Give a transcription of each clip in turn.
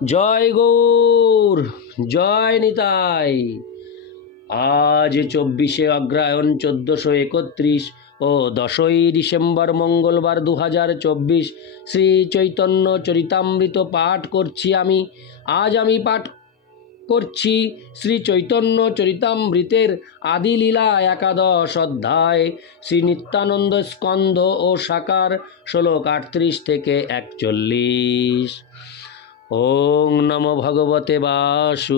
জয় গৌর, জয় নিতাই। আজ 24শে অগ্রহায়ণ 1431 ও 10ই ডিসেম্বর মঙ্গলবার 2024 শ্রী চৈতন্য চরিতামৃত পাঠ করছি আমি। আজ আমি পাঠ করছি শ্রী চৈতন্য চরিতামৃতের আদিলীলা একাদশ অধ্যায়, শ্রী নিত্যানন্দ স্কন্ধ ও সাকার, শ্লোক 38 থেকে 41। ওং নমো ভগবতে বাসুদেবায়।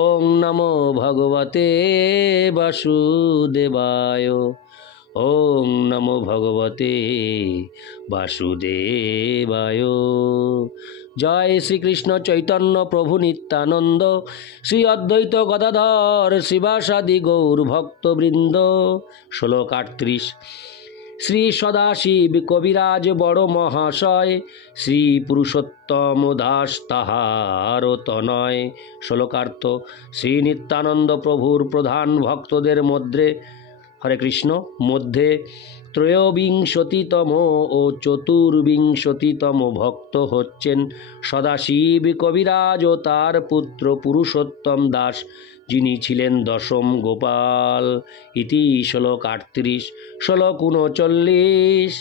ওং নমো ভগবতে বাসুদেবায়। ওং নমো ভগবতে বাসুদেবায়। জয় শ্রীকৃষ্ণ চৈতন্য প্রভু নিত্যানন্দ, শ্রী অদ্বৈত গদাধর শিবাসাদি গৌর ভক্তবৃন্দ। শ্লোক 38। শ্রী সদাশিব কবিরাজ বড় মহাশয়, শ্রী পুরুষোত্তম দাস তাহার তনয়। শ্লোকার্থ। শ্রী নিত্যানন্দ প্রভুর প্রধান ভক্তদের মধ্যে, হরে কৃষ্ণ, মধ্যে ত্রয়োবিংশতিতম ও চতুর্বিংশতিতম ভক্ত হচ্ছেন সদাশিব কবিরাজ ও তার পুত্র পুরুষোত্তম দাস, যিনি ছিলেন দশম গোপাল। ইতি শ্লোক 38। শ্লোক 39।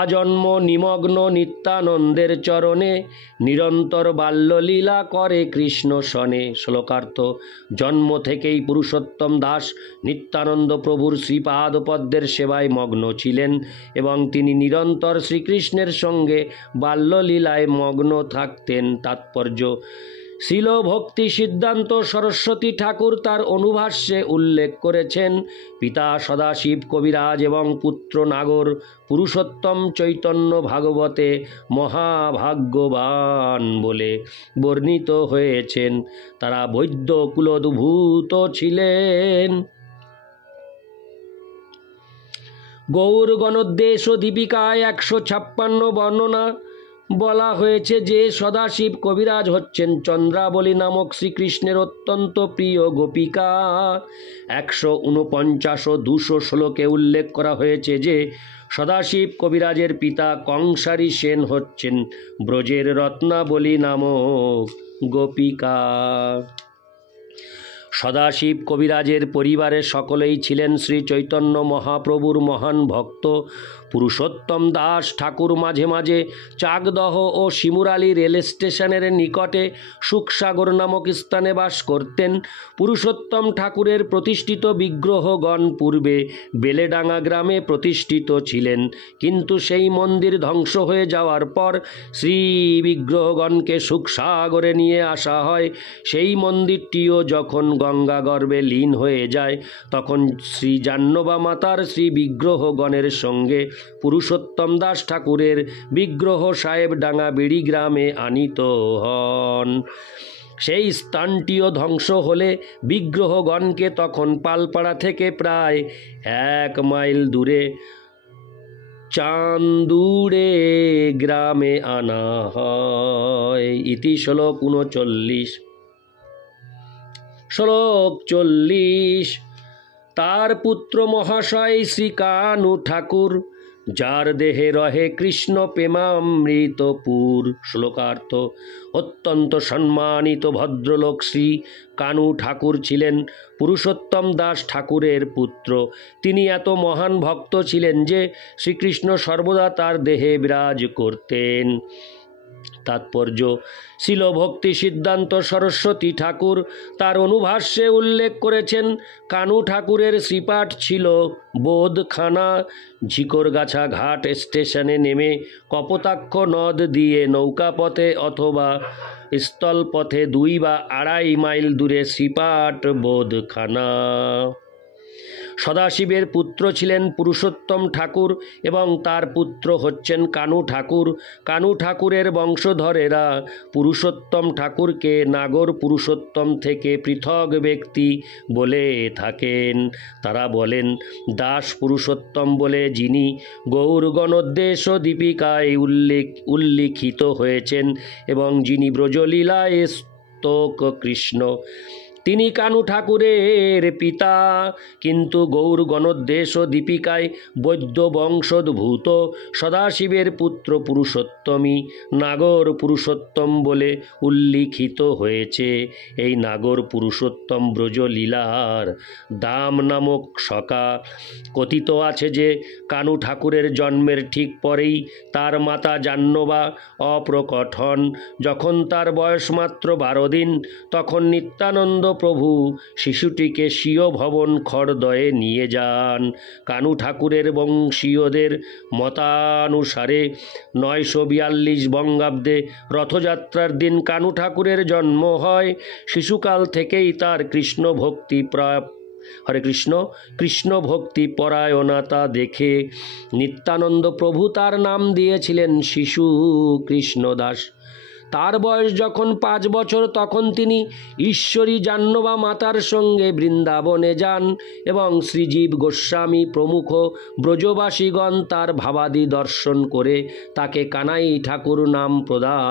আজন্ম নিমগ্ন নিত্যানন্দের চরণে, নিরন্তর বাল্যলীলা করে কৃষ্ণ শনে। শ্লোকার্থ। জন্ম থেকেই পুরুষোত্তম দাস নিত্যানন্দ প্রভুর শ্রীপাদ পদ্মের সেবায় মগ্ন ছিলেন এবং তিনি নিরন্তর শ্রীকৃষ্ণের সঙ্গে বাল্যলীলায় মগ্ন থাকতেন। তাৎপর্য। শিল ভক্তি সিদ্ধান্ত সরস্বতী ঠাকুর তার অনুভাষ্যে উল্লেখ করেছেন, পিতা সদাশিব কবিরাজ এবং পুত্র নাগর পুরুষোত্তম চৈতন্য ভাগবতে মহাভাগ্যবান বলে বর্ণিত হয়েছেন। তারা বৈদ্য কুলোদ্ভূত ছিলেন। গৌর গণোদ্দেশ দীপিকায় 156 বর্ণনা বলা হয়েছে যে সদাশিব কবিরাজ হচ্ছেন চন্দ্রাবলী নামক শ্রীকৃষ্ণের অত্যন্ত প্রিয় গোপিকা। 149 ও 200 শ্লোকে উল্লেখ করা হয়েছে যে সদাশিব কবিরাজের পিতা কংসারী সেন হচ্ছেন ব্রজের রত্নাবলী নামক গোপিকা। সদাশিব কবিরাজের পরিবারের সকলেই ছিলেন শ্রী চৈতন্য মহাপ্রভুর মহান ভক্ত। পুরুষোত্তম দাস ঠাকুর মাঝে মাঝে চাকদহ ও শিমুরালী রেল স্টেশনের নিকটে সুখসাগর নামক স্থানে বাস করতেন। পুরুষোত্তম ঠাকুরের প্রতিষ্ঠিত বিগ্রহগণ পূর্বে বেলেডাঙ্গা গ্রামে প্রতিষ্ঠিত ছিলেন, কিন্তু সেই মন্দির ধ্বংস হয়ে যাওয়ার পর শ্রী বিগ্রহগণকে সুখসাগরে নিয়ে আসা হয়। সেই মন্দিরটিও যখন গঙ্গা গর্ভে লীন হয়ে যায়, তখন শ্রী জাহ্নবা মাতার শ্রী বিগ্রহগণের সঙ্গে পুরুষোত্তম দাস ঠাকুরের বিগ্রহ সাহেবডাঙ্গা বিড়ি গ্রামে আনিত হন। সেই স্থানটিও ধ্বংস হলে বিগ্রহগণকে তখন পালপাড়া থেকে প্রায় 1 মাইল দূরে চান্দুড়ে গ্রামে আনা হয়। ইতি শ্লোক 39। শ্লোক 40। তার পুত্র মহাশয় শ্রী কানু ঠাকুর, যার দেহে রহে কৃষ্ণ প্রেমামৃতপুর। শ্লোকার্থ। অত্যন্ত সম্মানিত ভদ্রলোক শ্রী কানু ঠাকুর ছিলেন পুরুষোত্তম দাস ঠাকুরের পুত্র। তিনি এত মহান ভক্ত ছিলেন যে শ্রীকৃষ্ণ সর্বদা তার দেহে বিরাজ করতেন। তাৎপর্য। শিল ভক্তি সিদ্ধান্ত সরস্বতী ঠাকুর তার অনুভাষ্যে উল্লেখ করেছেন, কানু ঠাকুরের শ্রীপাঠ ছিল বোধখানা। ঝিকরগাছা ঘাট স্টেশনে নেমে কপোতাক্ষ নদ দিয়ে নৌকাপথে অথবা স্থলপথে 2 বা 2.5 মাইল দূরে শ্রীপাঠ বোধখানা। সদাশিবের পুত্র ছিলেন পুরুষোত্তম ঠাকুর এবং তার পুত্র হচ্ছেন কানু ঠাকুর। কানু ঠাকুরের বংশধরেরা পুরুষোত্তম ঠাকুরকে নাগর পুরুষোত্তম থেকে পৃথক ব্যক্তি বলে থাকেন। তারা বলেন, দাস পুরুষোত্তম বলে যিনি গৌর গণোদ্দেশ দীপিকায় উল্লিখিত হয়েছেন এবং যিনি ব্রজলীলায় স্তোক কৃষ্ণ তিনি কানু ঠাকুরের পিতা, কিন্তু গৌর গণোদ্দেশ দীপিকায় বৈদ্য বংশোদ্ভূত সদাশিবের পুত্র পুরুষোত্তমী নাগর পুরুষোত্তম বলে উল্লিখিত হয়েছে। এই নাগর পুরুষোত্তম ব্রজলীলার দাম নামক সখা। কথিত আছে যে কানু ঠাকুরের জন্মের ঠিক পরেই তার মাতা জাহ্নবা অপ্রকট হন। যখন তার বয়স মাত্র 12 দিন, তখন নিত্যানন্দ প্রভু শিশুটিকে স্বীয় ভবন খড়দয়ে নিয়ে যান। কানু ঠাকুরের বংশীয়দের মতানুসারে 942 বঙ্গাব্দে রথযাত্রার দিন কানু ঠাকুরের জন্ম হয়। শিশুকাল থেকেই তার কৃষ্ণ ভক্তি পরায়ণতা দেখে নিত্যানন্দ প্রভু তার নাম দিয়েছিলেন শিশু কৃষ্ণদাস। তার বয়স যখন 5 বছর, তখন তিনি ঈশ্বরী জাহ্নবা মাতার সঙ্গে বৃন্দাবনে যান এবং শ্রীজীব গোস্বামী প্রমুখ ব্রজবাসীগণ তার ভাবাদি দর্শন করে তাকে কানাই ঠাকুর নাম প্রদান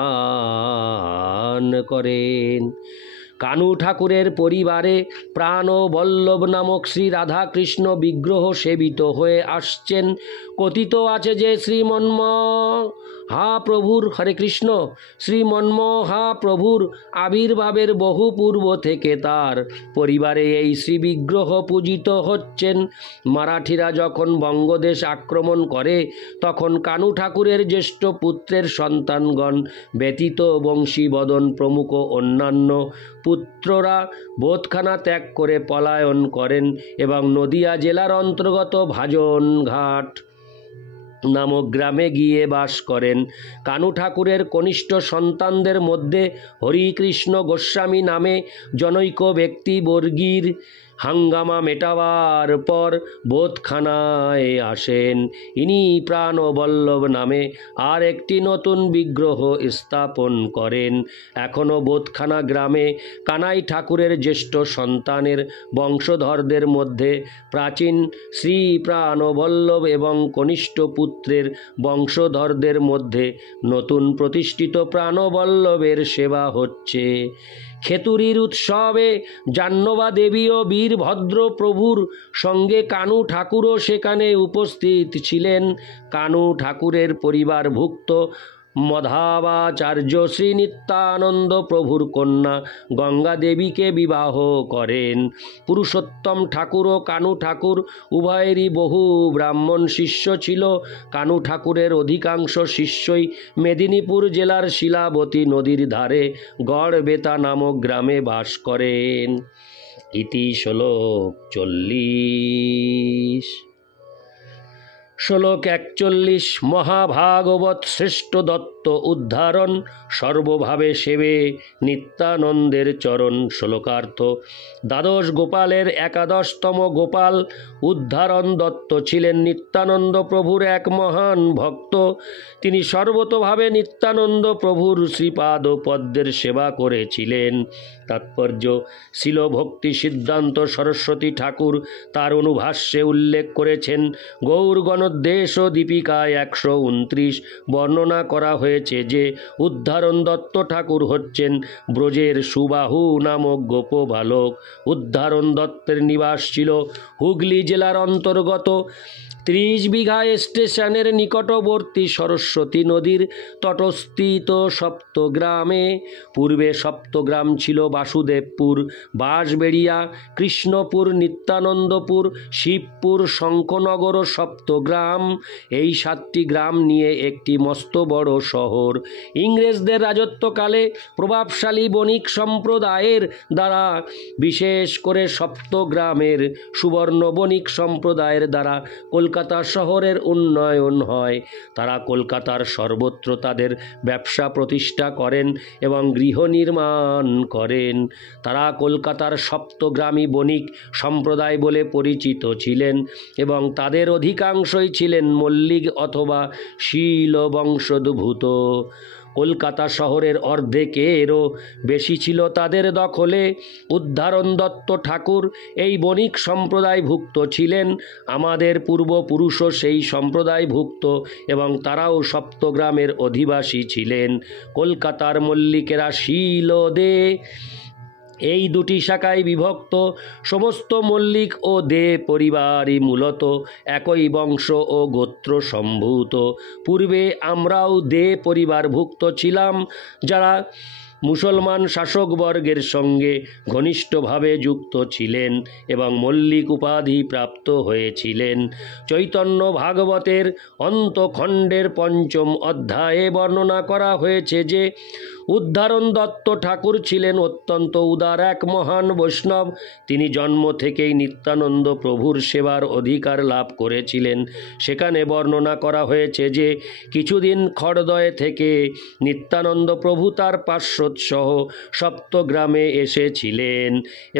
করেন। কানু ঠাকুরের পরিবারে প্রাণবল্লভ নামক শ্রী রাধাকৃষ্ণ বিগ্রহ সেবিত হয়ে আসছেন। কথিত আছে যে শ্রীমন্মহাপ্রভুর শ্রীমন্মহাপ্রভুর আবির্ভাবের বহু পূর্ব থেকে তার পরিবারে এই শ্রীবিগ্রহ পূজিত হচ্ছেন। মারাঠিরা যখন বঙ্গদেশ আক্রমণ করে, তখন কানু ঠাকুরের জ্যেষ্ঠ পুত্রের সন্তানগণ ব্যতীত বংশীবদন প্রমুখ অন্যান্য পুত্ররা বোধখানা ত্যাগ করে পলায়ন করেন এবং নদিয়া জেলার অন্তর্গত ভাজনঘাট নামক গ্রামে গিয়ে বাস করেন। কানু ঠাকুরের কনিষ্ঠ সন্তানদের মধ্যে হরিকৃষ্ণ গোস্বামী নামে জনৈক ব্যক্তি বর্গীর হাঙ্গামা মেটাবার পর বোধখানায় আসেন। ইনি প্রাণবল্লভ নামে আর একটি নতুন বিগ্রহ স্থাপন করেন। এখনও বোধখানা গ্রামে কানাই ঠাকুরের জ্যেষ্ঠ সন্তানের বংশধরদের মধ্যে প্রাচীন শ্রী প্রাণবল্লভ এবং কনিষ্ঠ পুত্রের বংশধরদের মধ্যে নতুন প্রতিষ্ঠিত প্রাণবল্লভের সেবা হচ্ছে। খেতুরির উৎসবে জাহ্নবা দেবী ও বীরভদ্র প্রভুর সঙ্গে কানু ঠাকুরও সেখানে উপস্থিত ছিলেন। কানু ঠাকুরের পরিবারভুক্ত মধাবাচার্য শ্রী নিত্যানন্দ প্রভুর কন্যা গঙ্গা দেবীকে বিবাহ করেন। পুরুষোত্তম ঠাকুর ও কানু ঠাকুর উভয়েরই বহু ব্রাহ্মণ শিষ্য ছিল। কানু ঠাকুরের অধিকাংশ শিষ্যই মেদিনীপুর জেলার শিলাবতী নদীর ধারে গড়বেতা নামক গ্রামে বাস করেন। ইতি শ্লোক 40। শ্লোক 41। মহাভাগবত শ্রেষ্ঠ দত্ত উদ্ধারণ সর্বভাবে সেবে নিত্যানন্দের চরণ। শ্লোকার্থ। দ্বাদশ গোপালের 11তম গোপাল উদ্ধারণ দত্ত ছিলেন নিত্যানন্দ প্রভুর এক মহান ভক্ত। তিনি সর্বতোভাবে নিত্যানন্দ প্রভুর শ্রীপাদ পদ্মের সেবা করেছিলেন। তাৎপর্য। শিল ভক্তি সিদ্ধান্ত সরস্বতী ঠাকুর তার অনুভাষ্যে উল্লেখ করেছেন। গৌর গণোদ্দেশ দীপিকায় 129 বর্ণনা করা হয়েছে যে উদ্ধারণ দত্ত ঠাকুর হচ্ছেন ব্রজের সুবাহু নামক গোপ বালক। উদ্ধারণ দত্তের নিবাস ছিল হুগলি জেলার অন্তর্গত 30 বিঘা স্টেশনের নিকটবর্তী সরস্বতী নদীর তটস্থিত সপ্তগ্রামে। পূর্বে সপ্তগ্রাম ছিল বাসুদেবপুর, বাঁশবেড়িয়া, কৃষ্ণপুর, নিত্যানন্দপুর, শিবপুর, শঙ্খনগর ও সপ্তগ্রাম। এই 7টি গ্রাম নিয়ে একটি মস্ত বড় শহর। ইংরেজদের রাজত্বকালে প্রভাবশালী বণিক সম্প্রদায়ের দ্বারা, বিশেষ করে সপ্তগ্রামের সুবর্ণ বণিক সম্প্রদায়ের দ্বারা কলকাতা শহরের উন্নয়ন হয়। তারা কলকাতার সর্বত্র তাদের ব্যবসা প্রতিষ্ঠা করেন এবং গৃহ নির্মাণ করেন। তারা কলকাতার সপ্তগ্রামী বণিক সম্প্রদায় বলে পরিচিত ছিলেন এবং তাদের অধিকাংশই ছিলেন মল্লিক অথবা শীল বংশোদ্ভূত। কলকাতা শহরের অর্ধেকেরও বেশি ছিল তাদের দখলে। উদ্ধারণ দত্ত ঠাকুর এই বণিক সম্প্রদায়ভুক্ত ছিলেন। আমাদের পূর্বপুরুষও সেই সম্প্রদায়ভুক্ত এবং তারাও সপ্তগ্রামের অধিবাসী ছিলেন। কলকাতার মল্লিকেরা শীলদে এই দুটি শাখায় বিভক্ত সমস্ত মল্লিক ও দে পরিবারই মূলত একই বংশ ও গোত্র সম্ভূত। পূর্বে আমরাও দে পরিবারভুক্ত ছিলাম, যারা মুসলমান শাসকবর্গের সঙ্গে ঘনিষ্ঠভাবে যুক্ত ছিলেন এবং মল্লিক উপাধি প্রাপ্ত হয়েছিলেন। চৈতন্য ভাগবতের অন্তখণ্ডের ৫ম অধ্যায়ে বর্ণনা করা হয়েছে যে উদ্ধারণ দত্ত ঠাকুর ছিলেন অত্যন্ত উদার এক মহান বৈষ্ণব। তিনি জন্ম থেকেই নিত্যানন্দ প্রভুর সেবার অধিকার লাভ করেছিলেন। সেখানে বর্ণনা করা হয়েছে যে কিছুদিন খড়দয়ে থেকে নিত্যানন্দ প্রভু তার পার্শ্বদসহ সপ্তগ্রামে এসেছিলেন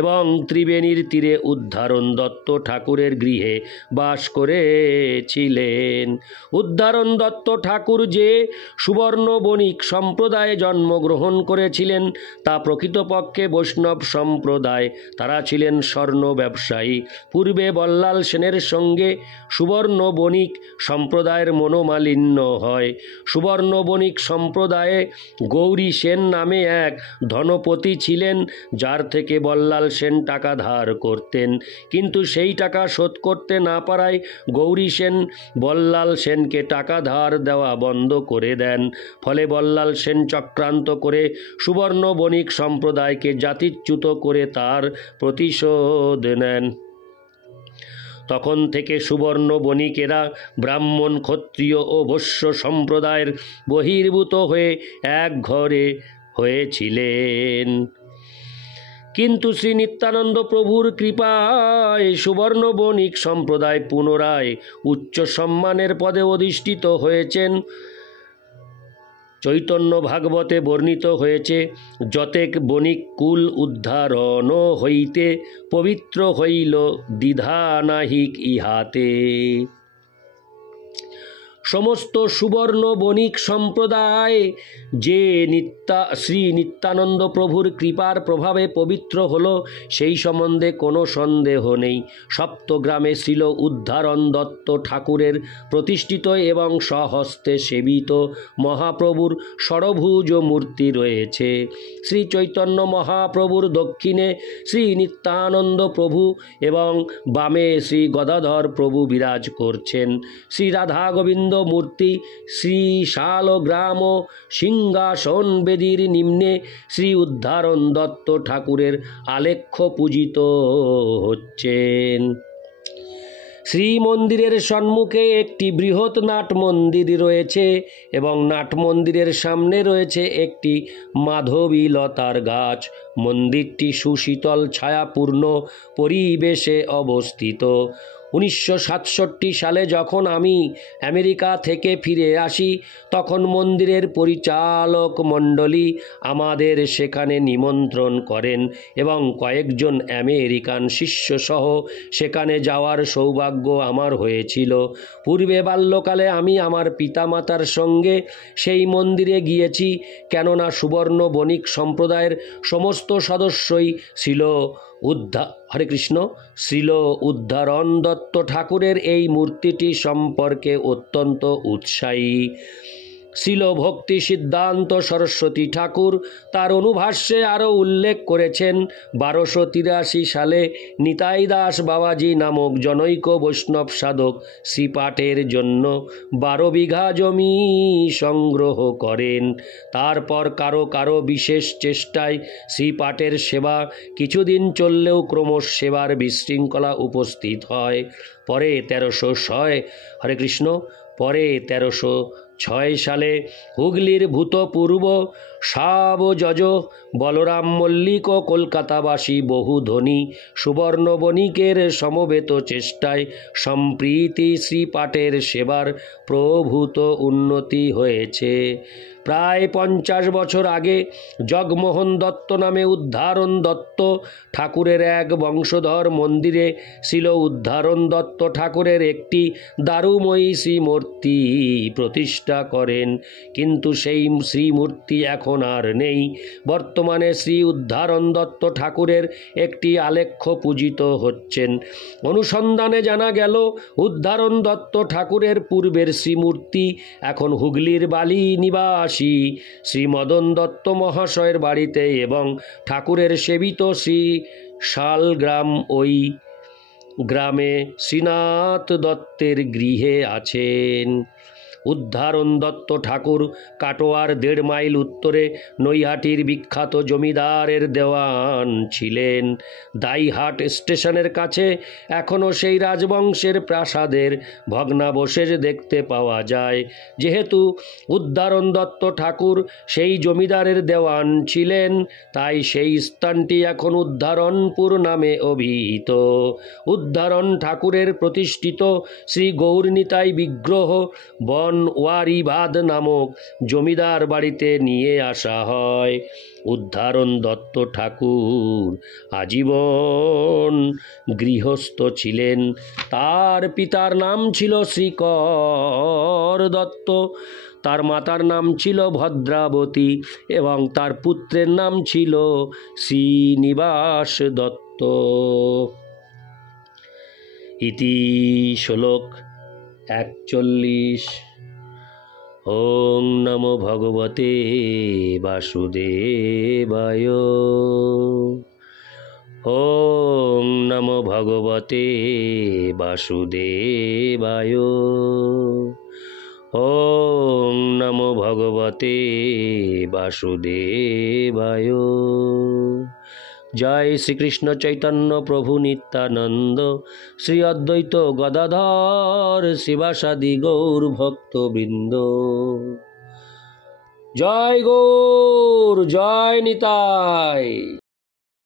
এবং ত্রিবেণীর তীরে উদ্ধারণ দত্ত ঠাকুরের গৃহে বাস করেছিলেন। উদ্ধারণ দত্ত ঠাকুর যে সুবর্ণ বণিক সম্প্রদায়ে জন্মগ্রহণ করেছিলেন তা প্রকৃতপক্ষে বৈষ্ণব সম্প্রদায়। তারা ছিলেন স্বর্ণ ব্যবসায়ী। পূর্বে বল্লাল সেনের সঙ্গে সুবর্ণ বণিক সম্প্রদায়ের মনোমালিন্য হয়। সুবর্ণ বণিক সম্প্রদায়ে গৌরী সেন নামে এক ধনপতি ছিলেন, যার থেকে বল্লাল সেন টাকা ধার করতেন, কিন্তু সেই টাকা শোধ করতে না পারায় গৌরী সেন বল্লাল সেনকে টাকা ধার দেওয়া বন্ধ করে দেন। ফলে বল্লাল সেন চক্রান্ত করে সুবর্ণ বণিক সম্প্রদায়কে জাতিচ্যুত করে তার প্রতিশোধ নেন। তখন থেকে সুবর্ণ বণিকেরা ব্রাহ্মণ, ক্ষত্রিয় ও বৈশ্য সম্প্রদায়ের বহির্ভূত হয়ে এক ঘরে হয়েছিলেন। কিন্তু শ্রী নিত্যানন্দ প্রভুর কৃপায় সুবর্ণ বণিক সম্প্রদায় পুনরায় উচ্চ সম্মানের পদে অধিষ্ঠিত হয়েছেন। চৈতন্য ভাগবতে বর্ণিত হয়েছে, যতেক বণিক কুল উদ্ধারণ হইতে পবিত্র হইল দ্বিধা নাহিক ইহাতে। সমস্ত সুবর্ণ বণিক সম্প্রদায় যে শ্রী নিত্যানন্দ প্রভুর কৃপার প্রভাবে পবিত্র হল, সেই সম্বন্ধে কোনো সন্দেহ নেই। সপ্তগ্রামে শ্রীল উদ্ধারণ দত্ত ঠাকুরের প্রতিষ্ঠিত এবং স্বহস্তে সেবিত মহাপ্রভুর ষড়ভুজ মূর্তি রয়েছে। শ্রী চৈতন্য মহাপ্রভুর দক্ষিণে শ্রী নিত্যানন্দ প্রভু এবং বামে শ্রী গদাধর প্রভু বিরাজ করছেন। শ্রী রাধা গোবিন্দ মূর্তি শ্রী শালগ্রাম সিংহাসন বেদীর নিম্নে শ্রী উদ্ধারণ দত্ত ঠাকুরের আলেখ্য পূজিত হচ্ছেন। শ্রীমন্দিরের সম্মুখে একটি বৃহৎ নাট মন্দির রয়েছে এবং নাট মন্দিরের সামনে রয়েছে একটি মাধবী লতার গাছ। মন্দিরটি সুশীতল ছায়াপূর্ণ পরিবেশে অবস্থিত। 1967 সালে যখন আমি আমেরিকা থেকে ফিরে আসি, তখন মন্দিরের পরিচালক মণ্ডলী আমাদের সেখানে নিমন্ত্রণ করেন এবং কয়েকজন আমেরিকান শিষ্যসহ সেখানে যাওয়ার সৌভাগ্য আমার হয়েছিল। পূর্বে বাল্যকালে আমি আমার পিতামাতার সঙ্গে সেই মন্দিরে গিয়েছি, কেননা সুবর্ণ বণিক সম্প্রদায়ের সমস্ত সদস্যই ছিল হরে কৃষ্ণ শ্রীল উদ্ধারণ দত্ত ঠাকুরের এই মূর্তিটি সম্পর্কে অত্যন্ত উৎসাহী। শ্রীল ভক্তি সিদ্ধান্ত সরস্বতী ঠাকুর তার অনুভাষ্যে আরও উল্লেখ করেছেন, 1283 সালে নিতাই দাস বাবাজি নামক জনৈক বৈষ্ণব সাধক শ্রীপাঠের জন্য 12 বিঘা জমি সংগ্রহ করেন। তারপর কারো কারো বিশেষ চেষ্টায় শ্রীপাঠের সেবা কিছুদিন চললেও ক্রমশ সেবার বিশৃঙ্খলা উপস্থিত হয়। পরে 1306 হরে কৃষ্ণ পরে 1306 সালে হুগলির ভূতপূর্ব সাবযজ বলরাম মল্লিক ও কলকাতাবাসী বহু ধনী সুবর্ণ বণিকের সমবেত চেষ্টায় সম্প্রীতি শ্রীপাঠের সেবার প্রভূত উন্নতি হয়েছে। প্রায় 50 বছর আগে জগমোহন দত্ত নামে উদ্ধারণ দত্ত ঠাকুরের এক বংশধর মন্দিরে শ্রীল উদ্ধারণ দত্ত ঠাকুরের একটি দারুময়ী শ্রীমূর্তি প্রতিষ্ঠা করেন, কিন্তু সেই শ্রীমূর্তি এখন এখন আর নেই। বর্তমানে শ্রী উদ্ধারণ দত্ত ঠাকুরের একটি আলেখ্য পূজিত হচ্ছেন। অনুসন্ধানে জানা গেল উদ্ধারণ দত্ত ঠাকুরের পূর্বের শ্রীমূর্তি এখন হুগলির বালি নিবাসী শ্রী মদন দত্ত মহাশয়ের বাড়িতে এবং ঠাকুরের সেবিত শ্রী শালগ্রাম ওই গ্রামে শ্রীনাথ দত্তের গৃহে আছেন। উদ্ধারণ দত্ত ঠাকুর কাটোয়ার 1.5 মাইল উত্তরে নৈহাটির বিখ্যাত জমিদারের দেওয়ান ছিলেন। দাইহাট স্টেশনের কাছে এখনও সেই রাজবংশের প্রাসাদের ভগ্নাবশেষ দেখতে পাওয়া যায়। যেহেতু উদ্ধারণ দত্ত ঠাকুর সেই জমিদারের দেওয়ান ছিলেন, তাই সেই স্থানটি এখন উদ্ধারণপুর নামে অভিহিত। উদ্ধারণ ঠাকুরের প্রতিষ্ঠিত শ্রী গৌরনিতাই বিগ্রহ বনওয়ারিবাদ নামক জমিদার বাড়িতে নিয়ে আসা হয়। উদ্ধারণ দত্ত ঠাকুর আজীবন গৃহস্থ ছিলেন। তার পিতার নাম ছিল শ্রীকর দত্ত, তার মাতার নাম ছিল ভদ্রাবতী এবং তার পুত্রের নাম ছিল শ্রীনিবাস দত্ত। ইতি শ্লোক 41। ওং নমো ভগবতে বাসুদেবায়। ওং নমো ভগবতে বাসুদেবায়। ওং নমো ভগবতে বাসুদেবায়। জয় শ্রীকৃষ্ণ চৈতন্য প্রভু নিত্যানন্দ, শ্রী অদ্বৈত গদাধর শিবাসাদি গৌর ভক্তবৃন্দ। জয় গৌর, জয় নিতাই।